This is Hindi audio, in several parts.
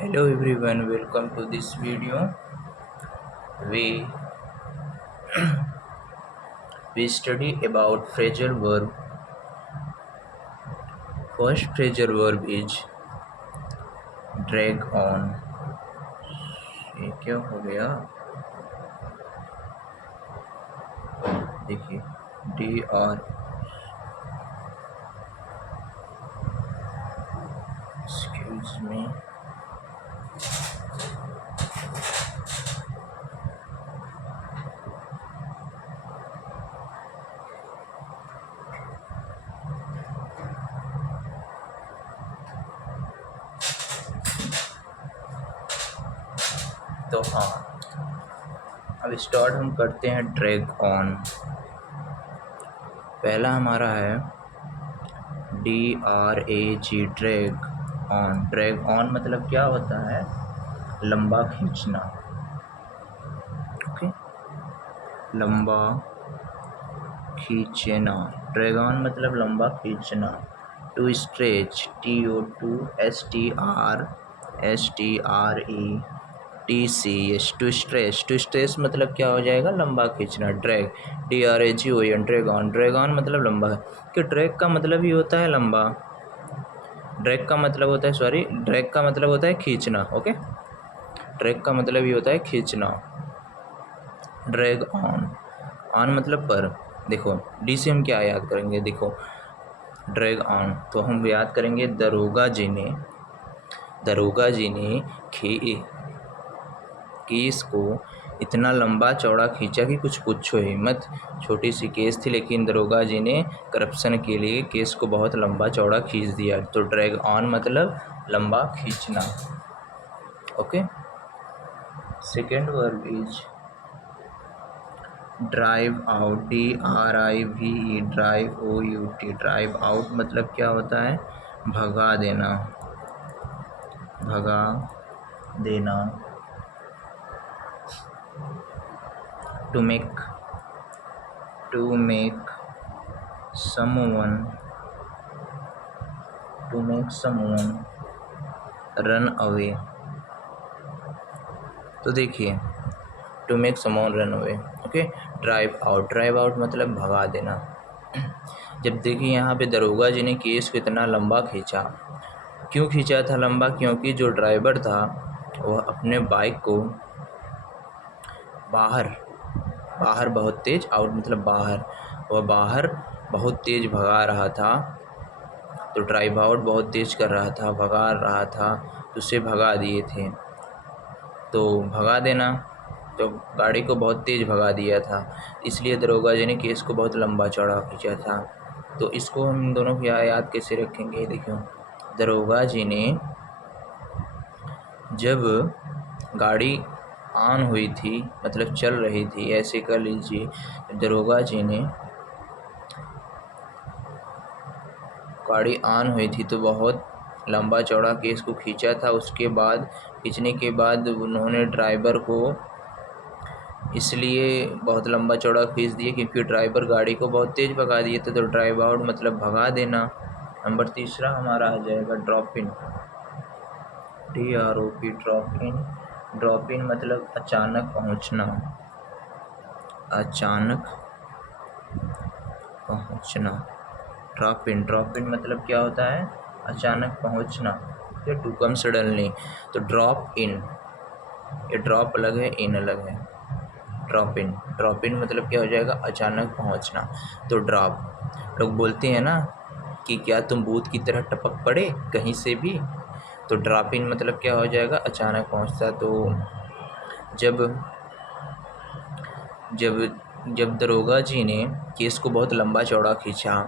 Hello everyone, welcome to this video. We we study about phrasal verb. First phrasal verb is drag on. ये क्या हो गया? देखिए DR excuse me तो हाँ, अब स्टार्ट हम करते हैं ड्रैग ऑन। पहला हमारा है DRAG drag on. Drag on मतलब क्या होता है? लंबा खींचना। ओके, लंबा खींचना। ड्रैग ऑन मतलब लंबा खींचना। To stretch TOTO STRETCH to stretch. To stretch मतलब क्या हो जाएगा? लंबा खींचना। Drag DRAGON drag on. Drag on मतलब लंबा है कि ड्रैग का मतलब ही होता है लंबा। ड्रैग का मतलब होता है ड्रैग का मतलब होता है खींचना। ओके, ड्रैग का मतलब ही होता है खींचना। ड्रैग ऑन, ऑन मतलब पर। देखो डी से हम क्या याद करेंगे? देखो ड्रैग ऑन तो हम याद करेंगे दरोगा जी ने केस को इतना लंबा चौड़ा खींचा कि कुछ पूछो ही मत। छोटी सी केस थी लेकिन दरोगा जी ने करप्शन के लिए केस को बहुत लंबा चौड़ा खींच दिया। तो ड्रैग ऑन मतलब लंबा खींचना। Okay, second verb is drive out DRIVE drive OUT। Drive out मतलब क्या होता है? भगा देना। भगा देना। To make someone run away. तो देखिए to make someone run away. Okay, drive out मतलब भगा देना। जब देखिए यहाँ पे दरोगा जी ने केस को इतना लंबा खींचा। क्यों खींचा था लंबा? क्योंकि जो ड्राइवर था वह अपने बाइक को बाहर बहुत तेज, आउट मतलब बाहर, वह बाहर बहुत तेज भगा रहा था। तो ड्राइव आउट बहुत तेज कर रहा था, भगा रहा था, तो उसे भगा दिए थे। तो भगा देना तो गाड़ी को बहुत तेज भगा दिया था, इसलिए दरोगा जी ने केस को बहुत लंबा चौड़ा खींचा था। तो इसको हम दोनों की याद कैसे रखेंगे? देखो दरोगा जी ने जब गाड़ी ऑन हुई थी मतलब चल रही थी, ऐसे कर लीजिए, दरोगा जी ने गाड़ी ऑन हुई थी तो बहुत लंबा चौड़ा केस को खींचा था। उसके बाद खींचने के बाद उन्होंने ड्राइवर को इसलिए बहुत लंबा चौड़ा खींच दिए क्योंकि ड्राइवर गाड़ी को बहुत तेज़ भगा दिए थे। तो ड्राइव आउट मतलब भगा देना। नंबर तीसरा हमारा आ जाएगा drop in DROP drop in. Drop in मतलब अचानक पहुंचना। ड्रॉप इन मतलब क्या होता है? अचानक पहुंचना या टू कम सडनली। तो ड्रॉप इन, ये ड्रॉप अलग है, इन अलग है। ड्रॉप इन मतलब क्या हो जाएगा? अचानक पहुंचना। तो ड्रॉप, लोग बोलते हैं ना कि क्या तुम भूत की तरह टपक पड़े कहीं से भी। तो ड्रॉप इन मतलब क्या हो जाएगा? अचानक पहुंचता। तो जब जब जब दरोगा जी ने केस को बहुत लंबा चौड़ा खींचा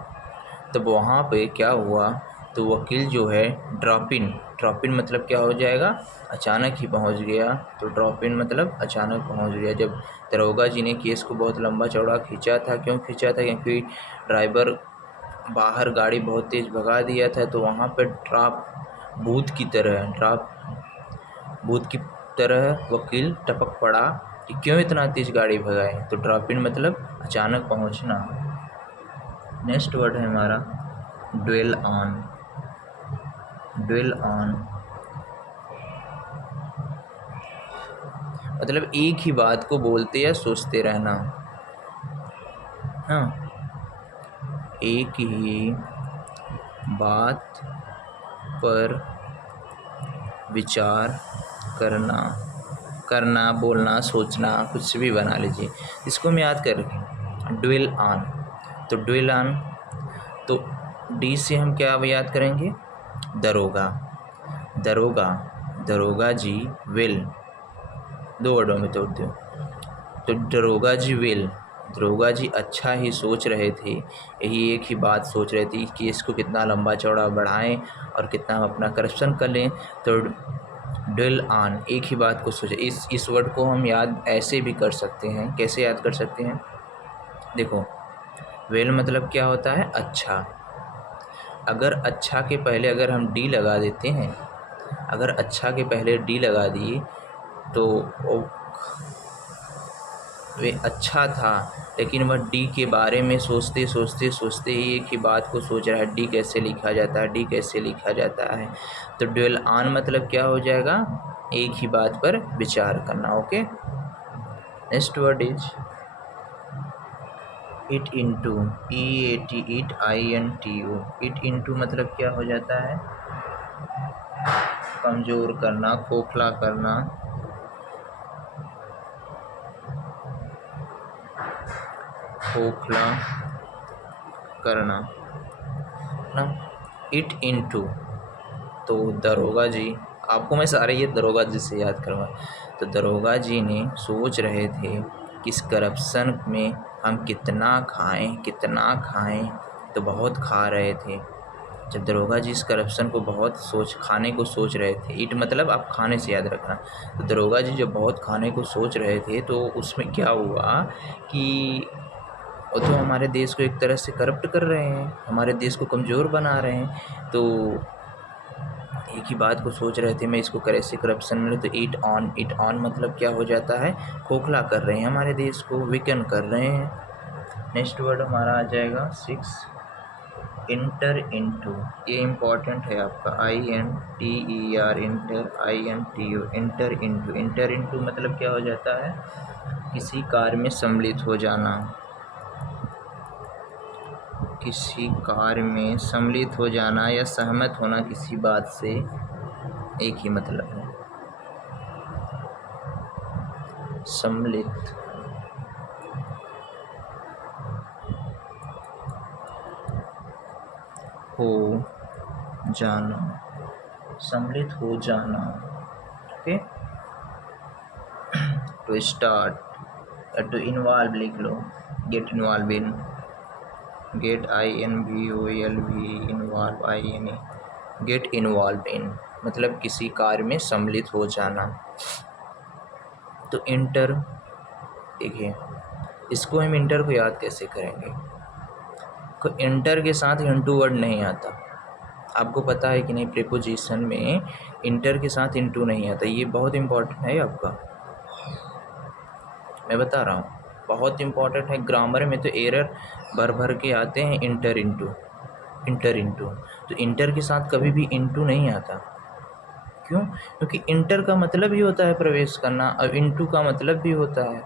तब वहाँ पे क्या हुआ? तो वकील जो है ड्रॉप इन मतलब क्या हो जाएगा? अचानक ही पहुँच गया। तो ड्रॉप इन मतलब अचानक पहुँच गया। जब दरोगा जी ने केस को बहुत लंबा चौड़ा खींचा था, क्यों खींचा था? क्योंकि ड्राइवर बाहर गाड़ी बहुत तेज़ भगा दिया था। तो वहाँ पे भूत की तरह वकील टपक पड़ा कि क्यों इतना तेज़ गाड़ी भगाए। तो ड्रॉप इन मतलब अचानक पहुँचना। नेक्स्ट वर्ड है हमारा ड्वेल ऑन। मतलब एक ही बात को बोलते या सोचते रहना। हाँ, एक ही बात पर विचार करना, करना, बोलना, सोचना, कुछ भी बना लीजिए। इसको हम याद कर रखें, ड्विल ऑन। तो ड्विल ऑन, तो डी से हम क्या याद करेंगे, दरोगा। दरोगा, दरोगा जी विल, दो वर्डों में तोड़ दो। तो दरोगा जी विल, दरोगा जी अच्छा ही सोच रहे थे, यही एक ही बात सोच रहे थे कि इसको कितना लंबा चौड़ा बढ़ाएं और कितना हम अपना करप्शन कर लें। तो ड्विल ऑन, एक ही बात को सोचे। इस वर्ड को हम याद ऐसे भी कर सकते हैं। कैसे याद कर सकते हैं, देखो, वेल मतलब क्या होता है, अच्छा। अगर अच्छा के पहले अगर हम डी लगा देते हैं, अगर अच्छा के पहले डी लगा दिए तो वे अच्छा था, लेकिन वह डी के बारे में सोचते सोचते सोचते ही एक ही बात को सोच रहा है, डी कैसे लिखा जाता है, डी कैसे लिखा जाता है। तो ड्वेल ऑन मतलब क्या हो जाएगा, एक ही बात पर विचार करना। Okay, next word is eat into, E A T, eat I N T O. Eat into मतलब क्या हो जाता है, कमज़ोर करना, खोखला करना, खोखला करना ना। इट इंटू, तो दरोगा जी, आपको मैं सारे ये दरोगा जी से याद करूँगा। तो दरोगा जी ने सोच रहे थे कि इस करप्शन में हम कितना खाएं, कितना खाएं, तो बहुत खा रहे थे। जब दरोगा जी इस करप्शन को बहुत खाने को सोच रहे थे, इट मतलब आप खाने से याद रखना। तो दरोगा जी जब बहुत खाने को सोच रहे थे तो उसमें क्या हुआ कि वो तो हमारे देश को एक तरह से करप्ट कर रहे हैं, हमारे देश को कमज़ोर बना रहे हैं। तो एक ही बात को सोच रहे थे, मैं इसको कैसे करप्शन में। तो इट ऑन, इट ऑन मतलब क्या हो जाता है, खोखला कर रहे हैं, हमारे देश को वीकन कर रहे हैं। नेक्स्ट वर्ड हमारा आ जाएगा 6, इंटर इंटू। ये इम्पॉर्टेंट है आपका, I N T E R, inter, I N T O, inter into. Inter into मतलब क्या हो जाता है, किसी कार्य में सम्मिलित हो जाना, किसी कार्य में सम्मिलित हो जाना या सहमत होना किसी बात से, एक ही मतलब है, सम्मिलित हो जाना, सम्मिलित हो जाना। Okay, to start, to involve लिख लो, get involve in, get I N V O L V, involve I N A, get involve in मतलब किसी कार्य में सम्मिलित हो जाना। तो इंटर, देखिए इसको हम इंटर को याद कैसे करेंगे, तो इंटर के साथ इनटू वर्ड नहीं आता, आपको पता है कि नहीं, प्रीपोजिशन में इंटर के साथ इनटू नहीं आता। ये बहुत इम्पोर्टेंट है आपका, मैं बता रहा हूँ, बहुत इम्पोर्टेंट है। ग्रामर में तो एरर भर भर के आते हैं, इंटर इंटू, इंटर इंटू। तो इंटर के साथ कभी भी इनटू नहीं आता, क्यों, क्योंकि इंटर का मतलब ही होता है प्रवेश करना, और इनटू का मतलब भी होता है।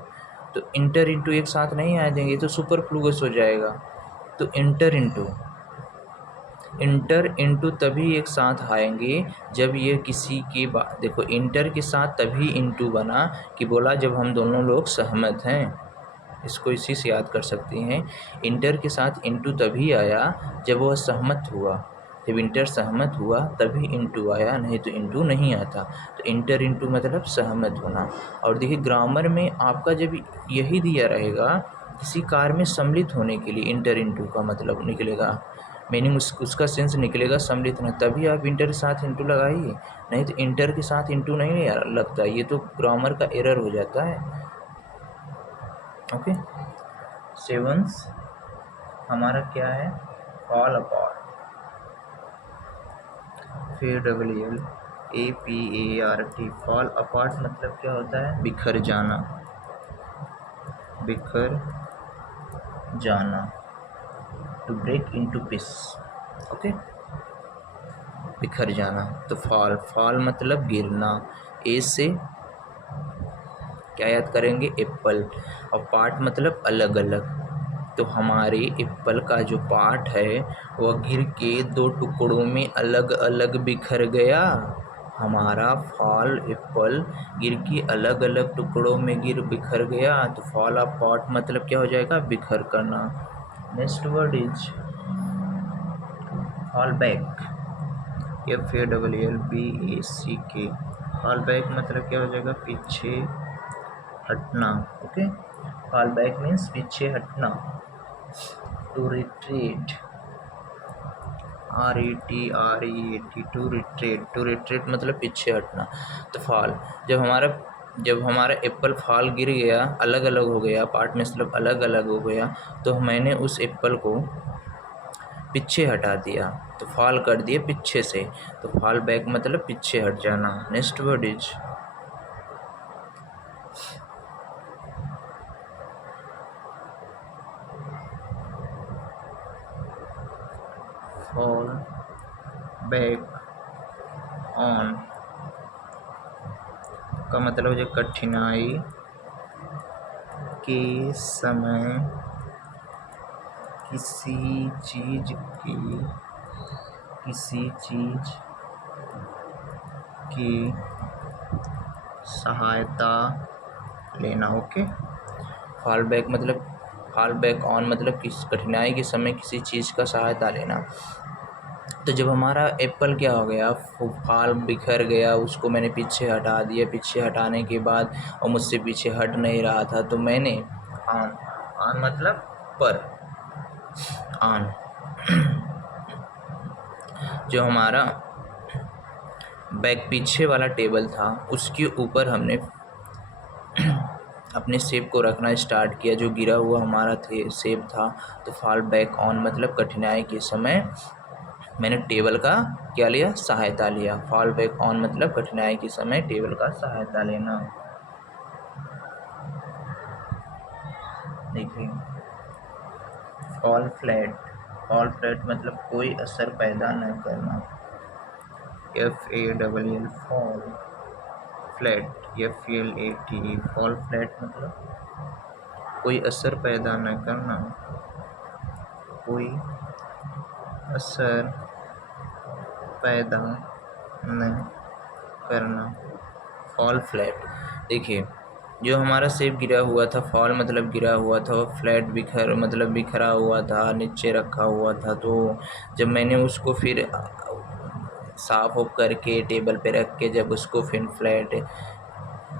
तो इंटर इंटू एक साथ नहीं आ जाएंगे, तो सुपरफ्लूअस हो जाएगा। तो इंटर इंटू, इंटर इंटू तभी एक साथ आएंगे जब ये किसी की बात, देखो इंटर के साथ तभी इंटू बना कि बोला जब हम दोनों लोग सहमत हैं, इसको इसी से याद कर सकते हैं। इंटर के साथ इंटू तभी आया जब वह सहमत हुआ, जब इंटर सहमत हुआ तभी इंटू आया, नहीं तो इंटू नहीं आता। तो इंटर इंटू मतलब सहमत होना। और देखिए ग्रामर में आपका जब यही दिया रहेगा, किसी कार्य में सम्मिलित होने के लिए इंटर इंटू का मतलब निकलेगा, मीनिंग उसका सेंस निकलेगा सम्मिलित होना, तभी आप इंटर के साथ इंटू लगाइए, नहीं तो इंटर के साथ इंटू नहीं लगता, ये तो ग्रामर का एरर हो जाता है। ओके, 7 हमारा क्या है, fall apart, FALLAPART, fall apart मतलब क्या होता है, बिखर जाना, बिखर जाना, to break into piece. Okay, बिखर जाना। तो फॉल, फॉल मतलब गिरना, ए से क्या याद करेंगे? एप्पल। और पार्ट मतलब अलग अलग। तो हमारे एप्पल का जो पार्ट है वह गिर के 2 टुकड़ों में अलग अलग बिखर गया। हमारा फॉल एप्पल गिर के अलग अलग टुकड़ों में बिखर गया। तो फॉल ऑफ पार्ट मतलब क्या हो जाएगा? बिखर करना। Next word is fall back. FALLBACK। Fall back मतलब क्या हो जाएगा? पीछे हटना। ओके, फॉल बैक मीन्स पीछे हटना। To retreat, RETREAT, to retreat. To retreat मतलब पीछे हटना। तो फॉल, जब हमारा एप्पल फॉल गिर गया, अलग अलग हो गया, पार्ट में मतलब अलग अलग हो गया, तो मैंने उस एप्पल को पीछे हटा दिया, तो फॉल कर दिए पीछे से। तो फॉल बैक मतलब पीछे हट जाना। Next word is fall back on का मतलब जो कठिनाई के समय किसी चीज की सहायता लेना। ओके, फॉल बैक मतलब फॉल बैक ऑन मतलब किस कठिनाई के समय किसी चीज़ का सहायता लेना। तो जब हमारा एप्पल क्या हो गया, फॉल बिखर गया, उसको मैंने पीछे हटा दिया। पीछे हटाने के बाद और मुझसे पीछे हट नहीं रहा था, तो मैंने ऑन मतलब पर, ऑन जो हमारा बैक पीछे वाला टेबल था उसके ऊपर हमने अपने सेब को रखना स्टार्ट किया, जो गिरा हुआ हमारा सेब था। तो फॉल बैक ऑन मतलब कठिनाई के समय मैंने टेबल का क्या लिया? सहायता लिया। फॉल बैक ऑन मतलब कठिनाई के समय टेबल का सहायता लेना। देखिए, फॉल फ्लैट। फॉल फ्लैट मतलब कोई असर पैदा न करना। FALL fall, flat FLAT। Fall flat मतलब कोई असर पैदा न करना, कोई असर पैदा न करना। Fall flat. देखिए, जो हमारा सेब गिरा हुआ था, फॉल मतलब गिरा हुआ था, और फ्लैट बिखर मतलब बिखरा हुआ था, नीचे रखा हुआ था। तो जब मैंने उसको फिर साफ ऑफ करके टेबल पे रख के जब उसको फिर फ्लैट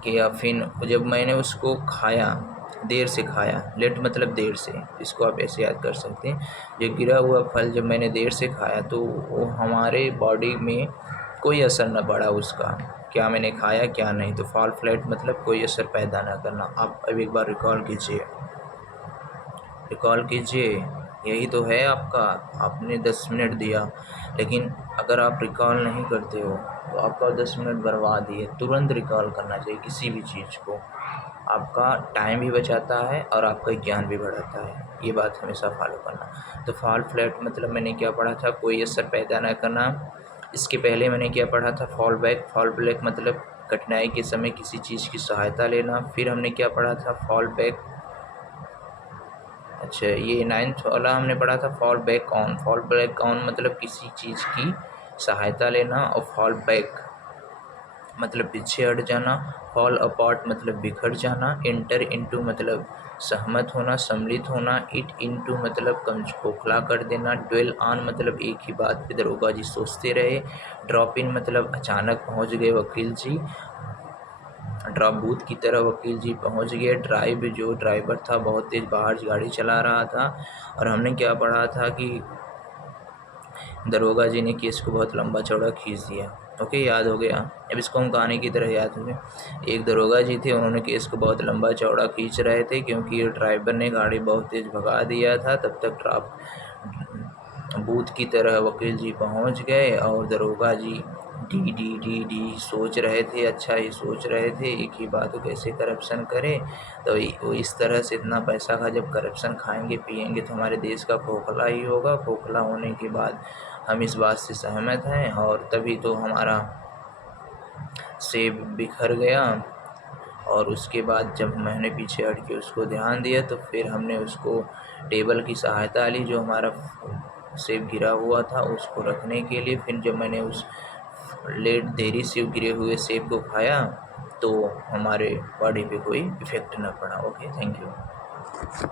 किया, फिर जब मैंने उसको खाया, देर से खाया, लेट मतलब देर से, इसको आप ऐसे याद कर सकते हैं। ये गिरा हुआ फल जब मैंने देर से खाया तो वो हमारे बॉडी में कोई असर न पड़ा उसका, क्या मैंने खाया क्या नहीं। तो फॉल फ्लैट मतलब कोई असर पैदा ना करना। आप अब एक बार रिकॉल कीजिए, यही तो है आपका। आपने 10 मिनट दिया, लेकिन अगर आप रिकॉल नहीं करते हो तो आपका 10 मिनट बर्बाद ही है। तुरंत रिकॉल करना चाहिए किसी भी चीज़ को, आपका टाइम भी बचाता है और आपका ज्ञान भी बढ़ाता है। ये बात हमेशा फॉलो करना। तो फॉल फ्लैट मतलब मैंने क्या पढ़ा था? कोई असर पैदा ना करना। इसके पहले मैंने क्या पढ़ा था? Fall back. फॉल बैक मतलब कठिनाई के समय किसी चीज़ की सहायता लेना। फिर हमने क्या पढ़ा था? Fall back. अच्छा, ये 9th वाला हमने पढ़ा था fall back on. Fall back on मतलब किसी चीज़ की सहायता लेना, और फॉल बैक मतलब पीछे हट जाना। फॉल अपार्ट मतलब बिखर जाना। एंटर इनटू मतलब सहमत होना, सम्मिलित होना। इट इनटू मतलब खोखला कर देना। ड्वेल ऑन मतलब एक ही बात पे दरोगा जी सोचते रहे। ड्रॉप इन मतलब अचानक पहुंच गए वकील जी। ड्रॉप बूथ की तरह वकील जी पहुंच गए। ड्राइव, जो ड्राइवर था बहुत तेज़ बाहर गाड़ी चला रहा था। और हमने क्या पढ़ा था कि दरोगा जी ने केस को बहुत लंबा चौड़ा खींच दिया। ओके, याद हो गया। अब इसको हम कहानी की तरह याद हो गया। एक दरोगा जी थे, उन्होंने केस को बहुत लंबा चौड़ा खींच रहे थे क्योंकि ड्राइवर ने गाड़ी बहुत तेज़ भगा दिया था। तब तक ड्रॉप बूथ की तरह वकील जी पहुंच गए, और दरोगा G D D D D सोच रहे थे, अच्छा ही सोच रहे थे, एक ही बात को कैसे करप्शन करें। तो वो इस तरह से इतना पैसा का जब करप्शन खाएंगे पिएंगे तो हमारे देश का खोखला ही होगा। खोखला होने के बाद हम इस बात से सहमत हैं, और तभी तो हमारा सेब बिखर गया। और उसके बाद जब मैंने पीछे हट के उसको ध्यान दिया तो फिर हमने उसको टेबल की सहायता ली जो हमारा सेब गिरा हुआ था उसको रखने के लिए। फिर जब मैंने उस देरी से गिरे हुए सेब को खाया तो हमारे बॉडी पे कोई इफ़ेक्ट ना पड़ा। Okay, thank you.